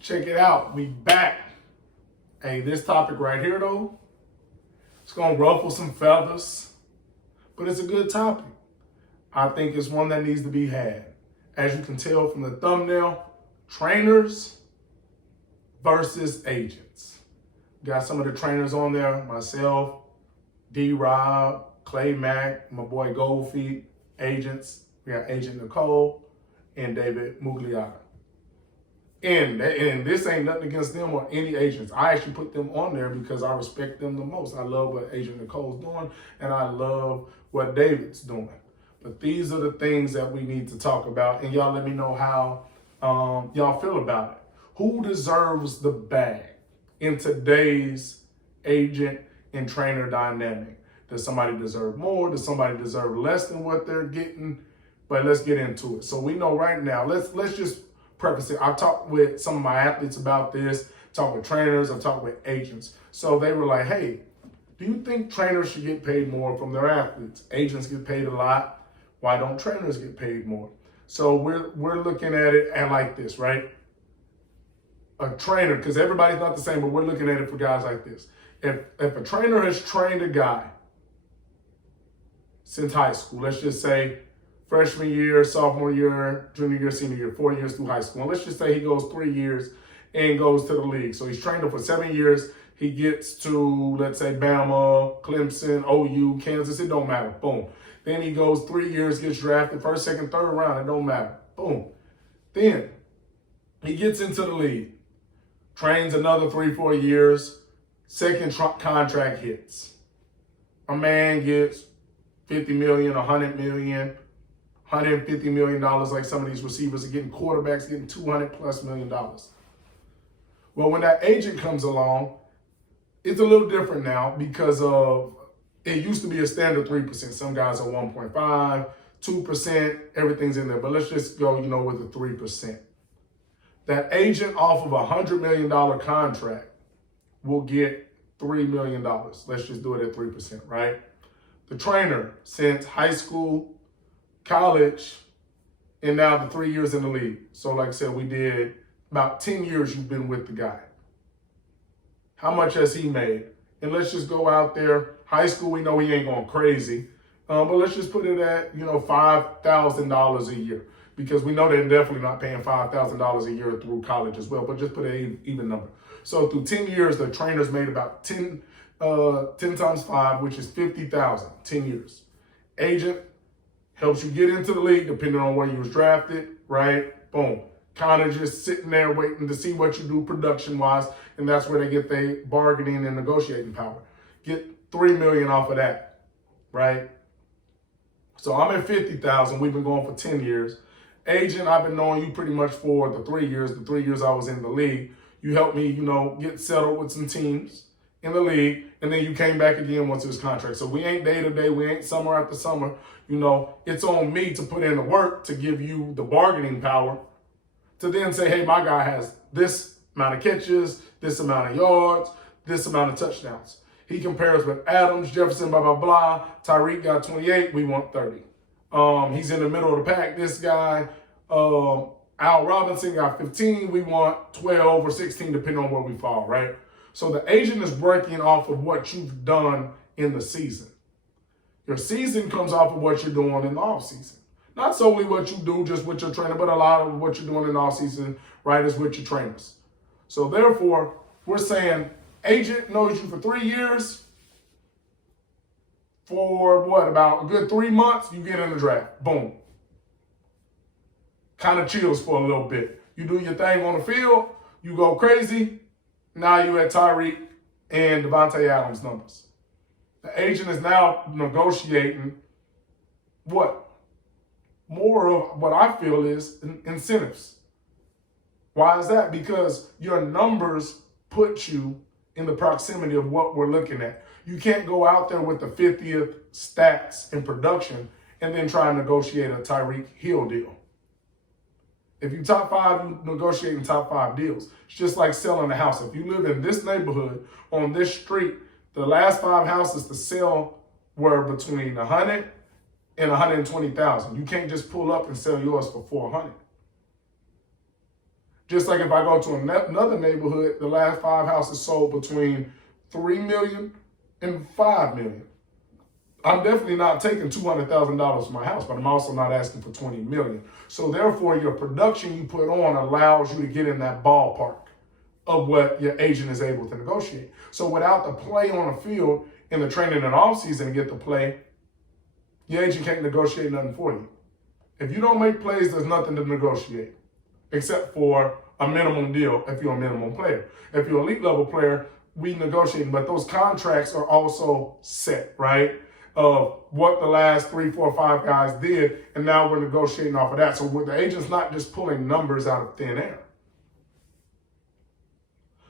Check it out. We back. Hey, this topic right here, though, it's going to ruffle some feathers, but it's a good topic. I think it's one that needs to be had. As you can tell from the thumbnail, trainers versus agents. Got some of the trainers on there, myself, D-Rob, Clay Mack, my boy Goldfeet, agents. We got Agent Nicole and David Mugliata. And this ain't nothing against them or any agents. I actually put them on there because I respect them the most. I love what Agent Nicole's doing, and I love what David's doing. But these are the things that we need to talk about, and y'all let me know how y'all feel about it. Who deserves the bag in today's agent and trainer dynamic? Does somebody deserve more? Does somebody deserve less than what they're getting? But let's get into it. So we know right now, let's just preface it. I've talked with some of my athletes about this, talked with trainers, I've talked with agents. So they were like, hey, do you think trainers should get paid more from their athletes? Agents get paid a lot. Why don't trainers get paid more? So we're looking at it and like this, right? A trainer, because everybody's not the same, but we're looking at it for guys like this. If a trainer has trained a guy since high school, let's just say freshman year, sophomore year, junior year, senior year, 4 years through high school. And let's just say he goes 3 years and goes to the league. So he's trained him for 7 years. He gets to, let's say, Bama, Clemson, OU, Kansas. It don't matter. Boom. Then he goes 3 years, gets drafted, first, second, third round. It don't matter. Boom. Then he gets into the league, trains another 3-4 years, second contract hits. A man gets $50 million, $100 million, $150 million, like some of these receivers are getting, quarterbacks getting $200+ million. Well, when that agent comes along, it's a little different now because of, it used to be a standard 3%. Some guys are 1.5, 2%, everything's in there. But let's just go, with the 3%. That agent off of a $100 million contract will get $3 million. Let's just do it at 3%, right? The trainer, since high school, college, and now the 3 years in the league. So like I said, we did about 10 years you've been with the guy. How much has he made? And let's just go out there. High school, we know he ain't going crazy. But let's just put it at, $5,000 a year. Because we know they're definitely not paying $5,000 a year through college as well. But just put an even number. So through 10 years, the trainers made about 10 times 5, which is 50,000, 10 years. Agent helps you get into the league depending on where you was drafted, right? Boom. Kind of just sitting there waiting to see what you do production-wise, and that's where they get their bargaining and negotiating power. Get $3 million off of that, right? So I'm at 50,000. We've been going for 10 years. Agent, I've been knowing you pretty much for the 3 years. The 3 years I was in the league, you helped me, get settled with some teams in the league, and then you came back again once it was contract. So we ain't day to day, we ain't summer after summer. It's on me to put in the work to give you the bargaining power to then say, hey, my guy has this amount of catches, this amount of yards, this amount of touchdowns. He compares with Adams, Jefferson, blah, blah, blah. Tyreek got 28, we want 30. He's in the middle of the pack. This guy, Al Robinson got 15, we want 12 or 16, depending on where we fall, right? So the agent is working off of what you've done in the season. Your season comes off of what you're doing in the offseason. Not solely what you do just with your trainer, but a lot of what you're doing in the offseason, right, is with your trainers. So therefore, we're saying agent knows you for 3 years. For about a good 3 months, you get in the draft. Boom. Kind of chills for a little bit. You do your thing on the field, you go crazy. Now you at Tyreek and Devontae Adams numbers. The agent is now negotiating what? More of what I feel is incentives. Why is that? Because your numbers put you in the proximity of what we're looking at. You can't go out there with the 50th stats in production and then try and negotiate a Tyreek Hill deal. If you top 5, you negotiating top 5 deals. It's just like selling a house. If you live in this neighborhood on this street, the last 5 houses to sell were between 100 and 120,000. You can't just pull up and sell yours for 400. Just like if I go to another neighborhood, the last 5 houses sold between $3 million and $5 million. I'm definitely not taking $200,000 for my house, but I'm also not asking for $20 million. So therefore, your production you put on allows you to get in that ballpark of what your agent is able to negotiate. So without the play on the field in the training and off season to get the play, your agent can't negotiate nothing for you. If you don't make plays, there's nothing to negotiate except for a minimum deal if you're a minimum player. If you're an elite level player, we negotiate, but those contracts are also set, right? Of what the last 3, 4, 5 guys did, and now we're negotiating off of that. So the agent's not just pulling numbers out of thin air.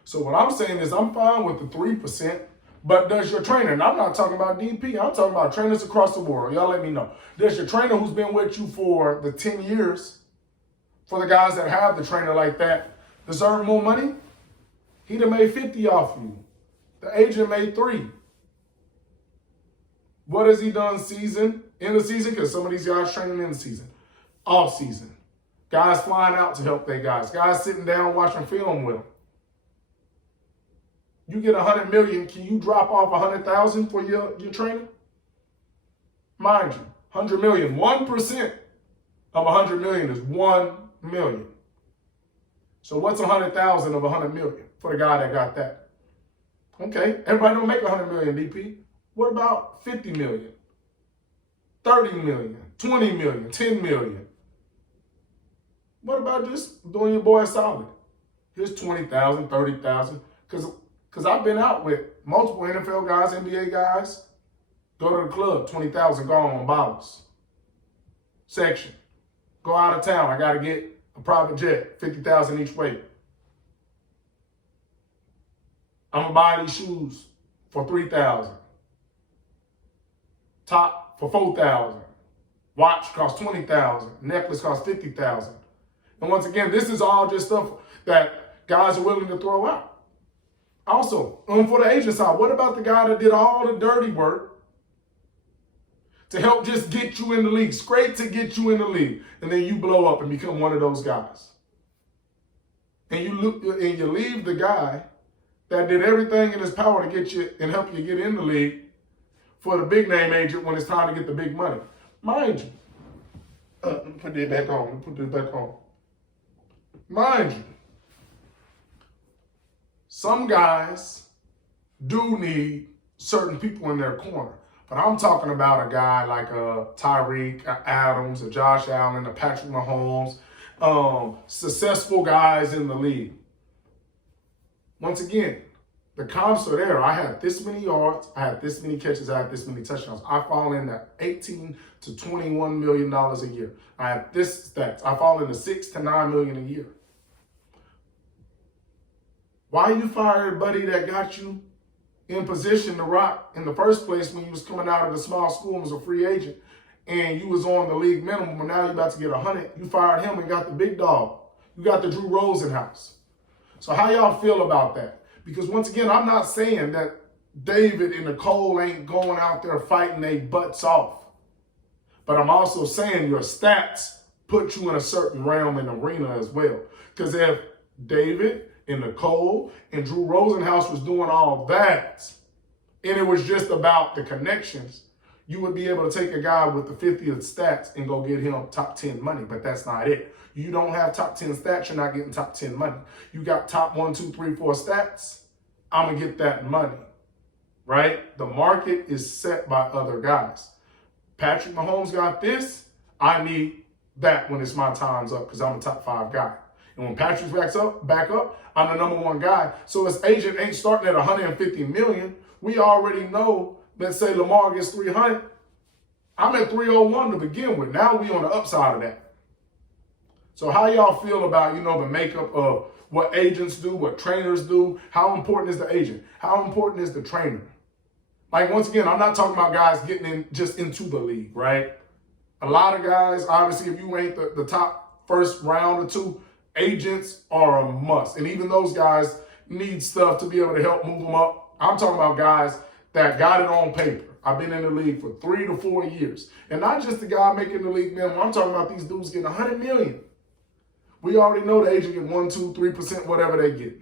So what I'm saying is I'm fine with the 3%, but does your trainer, and I'm not talking about DP, I'm talking about trainers across the world. Y'all let me know. Does your trainer who's been with you for the 10 years, for the guys that have the trainer like that, deserve more money? He done made 50 off you. The agent made 3. What has he done in the season? Because some of these guys training in the season. Off season. Guys flying out to help their guys. Guys sitting down watching film with them. You get $100 million, can you drop off $100,000 for your trainer? Mind you, $100 million, 1% of $100 million is $1 million. So what's $100,000 of $100 million for the guy that got that? Okay, everybody don't make $100 million, DP. What about $50 million, $30 million, $20 million, $10 million? What about just doing your boy a solid? Here's $20,000, $30,000, because I've been out with multiple NFL guys, NBA guys. Go to the club, $20,000 gone on bottles. Section. Go out of town, I got to get a private jet, $50,000 each way. I'm going to buy these shoes for $3,000. Top for $4,000. Watch costs $20,000. Necklace costs $50,000. And once again, this is all just stuff that guys are willing to throw out. Also, for the agent side, what about the guy that did all the dirty work to help just get you in the league, straight to get you in the league, and then you blow up and become one of those guys? And you leave the guy that did everything in his power to get you and help you get in the league for the big name agent when it's time to get the big money. Mind you, let me put this back on. Mind you, some guys do need certain people in their corner. But I'm talking about a guy like a Tyreek, a Adams, a Josh Allen, a Patrick Mahomes, successful guys in the league. Once again, the comps are there. I had this many yards, I had this many catches, I had this many touchdowns. I fall in at $18 to $21 million a year. I have this stats. I fall into $6 to $9 million a year. Why you fire everybody that got you in position to rock in the first place when you was coming out of the small school and was a free agent and you was on the league minimum, and now you're about to get 100? You fired him and got the big dog. You got the Drew Rosenhaus. So how y'all feel about that? Because once again, I'm not saying that David and Nicole ain't going out there fighting their butts off. But I'm also saying your stats put you in a certain realm and arena as well. Because if David and Nicole and Drew Rosenhaus was doing all that, and it was just about the connections, you would be able to take a guy with the 50th stats and go get him top 10 money. But that's not it. You don't have top 10 stats, you're not getting top 10 money. You got top 1, 2, 3, 4 stats, I'm going to get that money, right? The market is set by other guys. Patrick Mahomes got this, I need that when it's my time's up because I'm a top 5 guy. And when Patrick back up, I'm the number 1 guy. So his agent ain't starting at $150 million. We already know, let's say Lamar gets 300. I'm at 301 to begin with. Now we on the upside of that. So how y'all feel about, the makeup of what agents do, what trainers do? How important is the agent? How important is the trainer? Like, once again, I'm not talking about guys getting just into the league, right? A lot of guys, obviously, if you ain't the top first round or 2, agents are a must. And even those guys need stuff to be able to help move them up. I'm talking about guys that got it on paper. I've been in the league for 3 to 4 years. And not just the guy making the league minimum. I'm talking about these dudes getting $100 million We already know the agent get 1%, 2%, 3%, whatever they get.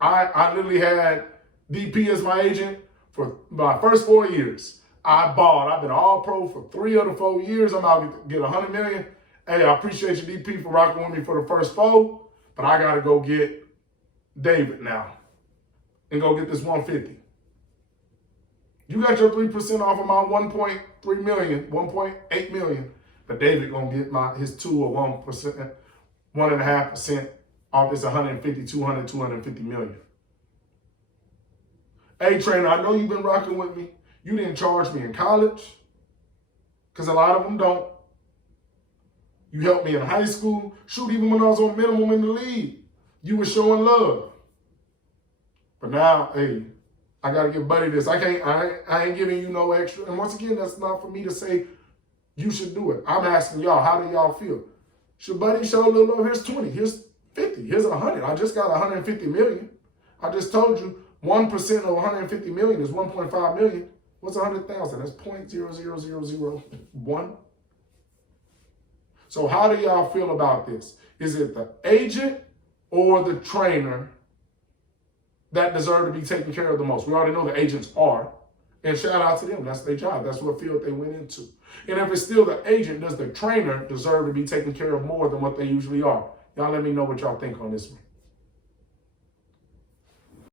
I literally had DP as my agent for my first 4 years. I balled. I've been all pro for 3 of the 4 years. I'm out to get $100 million. Hey, I appreciate you, DP, for rocking with me for the first 4, but I got to go get David now and go get this 150. You got your 3% off of my 1.3 million, 1.8 million, but David gonna get his 2 or 1%, 1.5% off this 150, 200, 250 million. Hey, trainer, I know you've been rocking with me. You didn't charge me in college, because a lot of them don't. You helped me in high school. Shoot, even when I was on minimum in the league, you were showing love. But now, hey, I gotta give Buddy this. I ain't giving you no extra. And once again, that's not for me to say you should do it. I'm asking y'all, how do y'all feel? Should Buddy show a little love? Here's 20, here's 50, here's 100. I just got 150 million. I just told you 1% of 150 million is 1.5 million. What's 100,000? That's 0.00001. So how do y'all feel about this? Is it the agent or the trainer that deserve to be taken care of the most? We already know the agents are. And shout out to them. That's their job. That's what field they went into. And if it's still the agent, does the trainer deserve to be taken care of more than what they usually are? Y'all let me know what y'all think on this one.